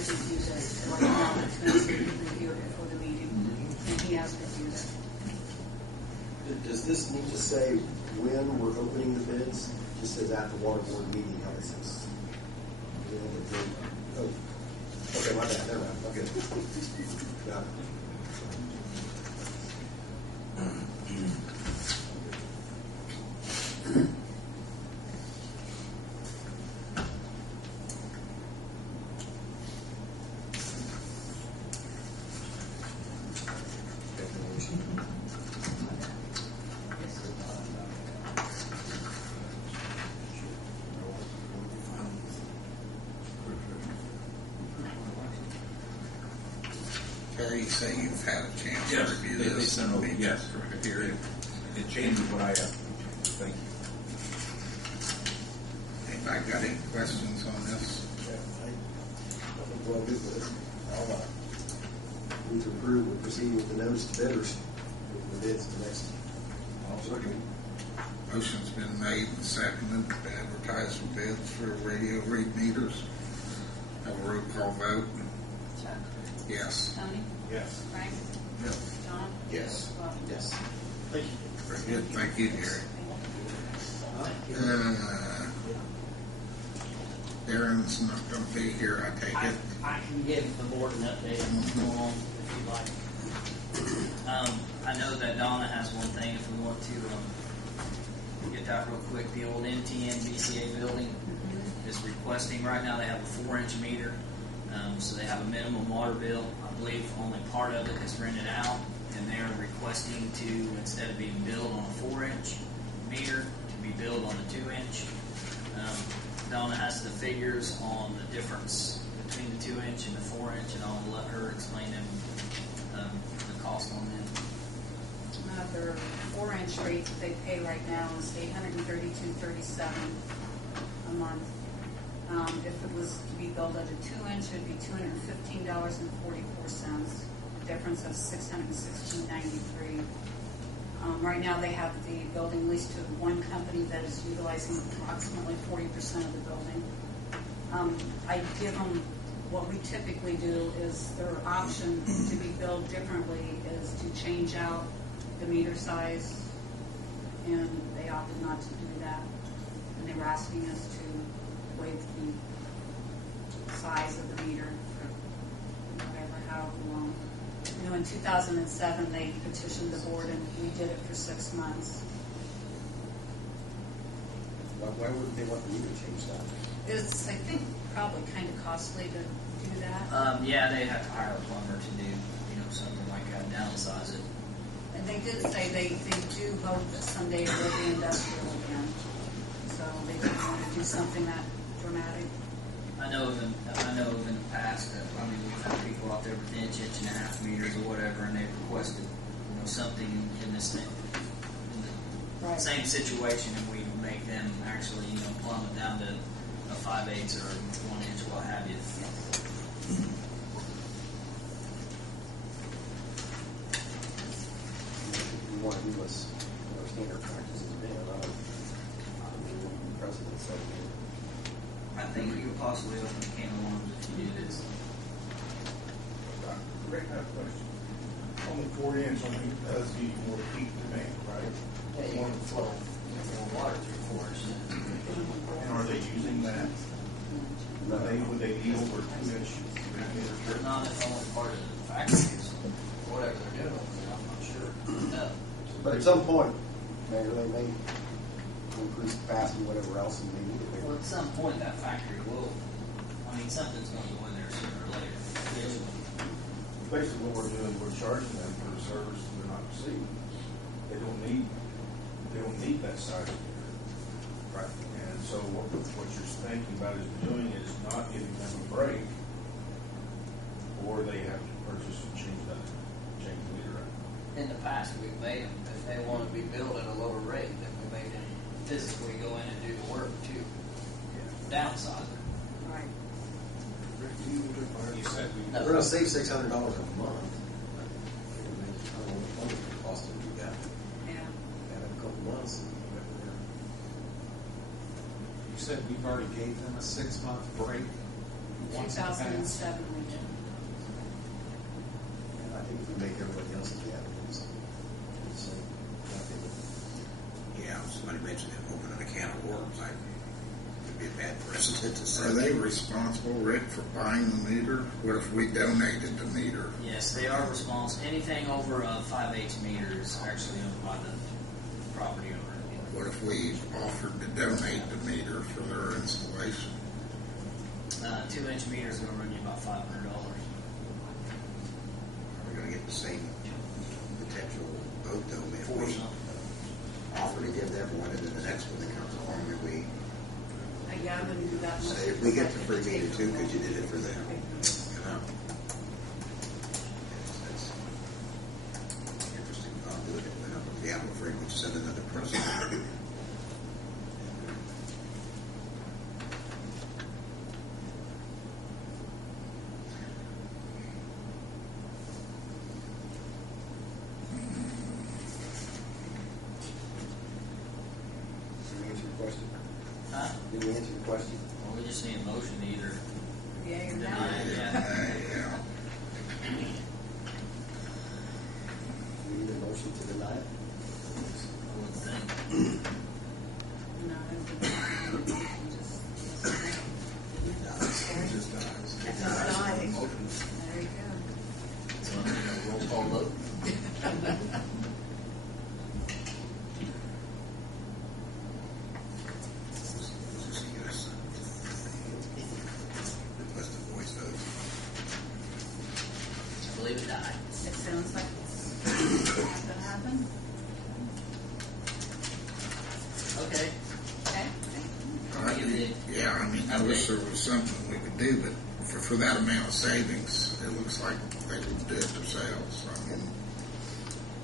did review this right now. It's been reviewed before the meeting, and he has reviewed it. Does this need to say when we're opening the bids? Just says at the water board meeting, how this is. Oh, okay, my bad. Never mind. I'm good. Got it. Terry, you say you've had a chance to review this? They sent over, yes, correct. It changes what I have. Thank you. Anybody got any questions on this? Yeah, I think we're all good with it. I'll move to approve. We'll proceed with the notice to bidders. With the bids to next. I'll second. Motion's been made and seconded to advertise for bids for radio read meters. Have a roll call vote. Chuck? Yes. Tony? Yes. Frank? Yes. John? Yes. Bob? Yes. Thank you. Very good. Thank you, Gary. Darren's not going to be here, I take it. I can give the board an update on what's going on if you'd like. I know that Donna has one thing if we want to get that real quick. The old MTN BCA building is requesting right now. They have a 4-inch meter, so they have a minimum water bill. I believe only part of it is rented out, and they're requesting to, instead of being billed on a 4-inch meter, to be billed on a 2-inch. Donna has the figures on the difference between the 2-inch and the 4-inch, and I'll let her explain them, the cost on them. Their 4-inch rate that they pay right now is $832.37 a month. If it was to be billed at a 2-inch, it would be $215.44. A difference of $616.93. Right now, they have the building leased to one company that is utilizing approximately 40% of the building. I give them what we typically do is their option to be billed differently is to change out the meter size, and they opted not to do that. And they were asking us to waive the size of the meter for however long. You know, in 2007, they petitioned the board, and we did it for 6 months. Why wouldn't they want the meter changed out? It's, I think, probably kind of costly to do that. Yeah, they have to hire a plumber to do, something like that, downsize it. And they did say they do hope that someday it will be industrial again. So they didn't want to do something that dramatic. I know of in the past that, we've had people out there with inch and a half meters or whatever, and they've requested, something in this thing, in the same situation, and we make them actually, plumb it down to a 5/8 or 1 inch, what have you. We want to do what's our standard practice has been. I mean, what the president said. I think you could possibly open a can of worms if you do this. Rick, I have a question. Only 4 inch only does need more peak demand, right? Yeah, you can flow more water through 4 inch. And are they using that? Would they need over 2 inch? Not if only part of the factory is whatever they're doing over there, I'm not sure. No. But at some point, Mayor, they may increase capacity, whatever else, and they need it. Well, at some point that factory will, something's going to go in there sooner or later. Basically what we're doing, we're charging them for a service they're not receiving. They don't need that size of meter. Right. And so what you're thinking about is doing is not giving them a break, or they have to purchase and change the meter out. In the past, we've made them, if they want to be billed at a lower rate, then we made them physically go in and do the work to downsize it. Right. You said we. We're going to save $600 a month. I don't know what it cost to do that. Yeah. Had a couple months. You said we've already gave them a 6-month break. once in the past. 2007 we did. And I think if we make everybody else the advocates, so, I think Yeah, somebody mentioned it, opening a can of worms. It'd be a bad precedent to set. Are they responsible, Rick, for buying the meter? What if we donated the meter? Yes, they are responsible. Anything over a 5/8 meter is actually owned by the property owner. What if we offered to donate the meter for their installation? 2-inch meter is going to run you about $500. We're going to get the same potential vote though if For we some. offer to give them one, and then the next one that comes along, and we Yeah, I wouldn't do that much. say, if we get the free meter too, because you did it for them. You know? That's interesting. I'll do it. Yeah, I'm afraid we'd set another precedent. Did we answer your question? Huh? Did we answer your question? Well, we just need a motion to either Yeah, you're deny not. it. Yeah. Yeah. We need a motion to deny it? I would think. No, I don't think you can just. Just dies. It's dying. Motion. There you go. So, roll call vote. Just yes. Request a voice vote. I believe it died. It sounds like it's gonna happen. Okay. Okay. Yeah, I mean, I wish there was something we could do, but for that amount of savings, it looks like they would do it themselves. I mean,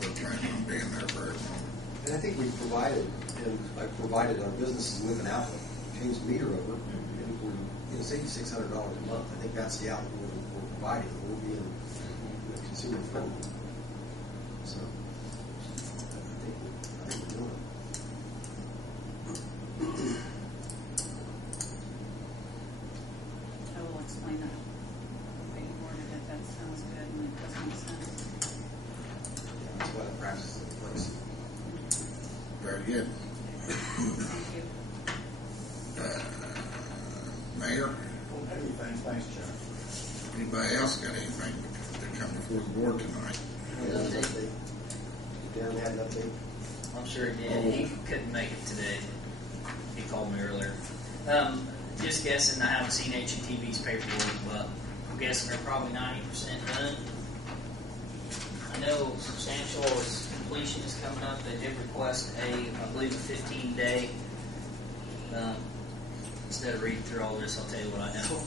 they're planning on being there very long. And I think we provided, and I provided our businesses with an outlet, change the meter over, and we're, it's $8,600 a month. I think that's the outlet we're providing. We're being consumer friendly. So, I think we're doing it. I will explain that. The way you worded it, that sounds good and it does make sense. Yeah, that's why the practice is in place. Very good. Thank you. Mayor, Thanks, Jeff. anybody else got anything to come before the board tonight? Darren had an update? I'm sure he did. He couldn't make it today. He called me earlier. Just guessing, I haven't seen HETV's paperwork, but I'm guessing they're probably 90% done. I know substantial completion is coming up. They did request I believe a 15-day. Instead of reading through all this, I'll tell you what I know.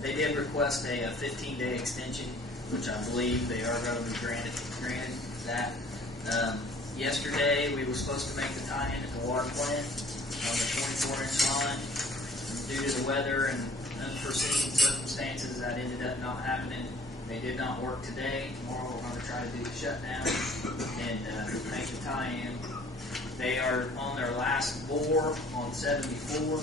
They did request a 15-day extension, which I believe they are going to be granted that. Yesterday, we were supposed to make the tie-in at the water plant on the 24-inch line. Due to the weather and unforeseen circumstances, that ended up not happening. They did not work today. Tomorrow, we're going to try to do the shutdown and make the tie-in. They are on their last bore on 74.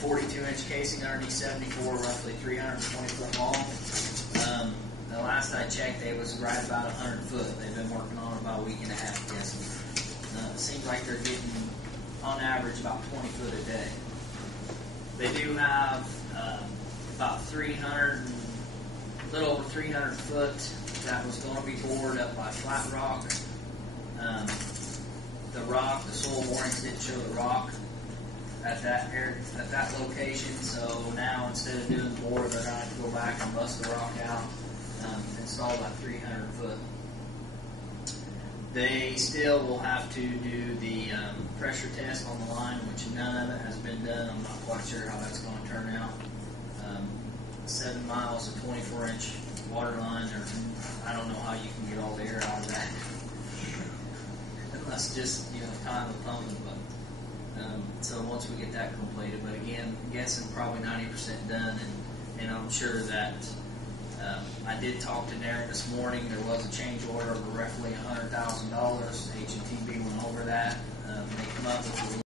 42-inch casing underneath 74, roughly 320 foot long. The last I checked, they was right about 100 foot. They've been working on it about a week and a half, I'm guessing. It seems like they're getting, on average, about 20 foot a day. They do have about 300, a little over 300 foot that was going to be bored up by flat rock. The soil borings didn't show the rock at that location, so now instead of doing the bore, they're going to have to go back and bust the rock out, install that 300 foot. They still will have to do the pressure test on the line, which none of it has been done. I'm not quite sure how that's going to turn out. 7 miles of 24-inch water line, or I don't know how you can get all the air out of that. Unless just, kind of pumping, but so once we get that completed, but again, I'm guessing probably 90% done, and I'm sure that I did talk to Darren this morning. There was a change order of roughly $100,000. H&TB went over that. They come up with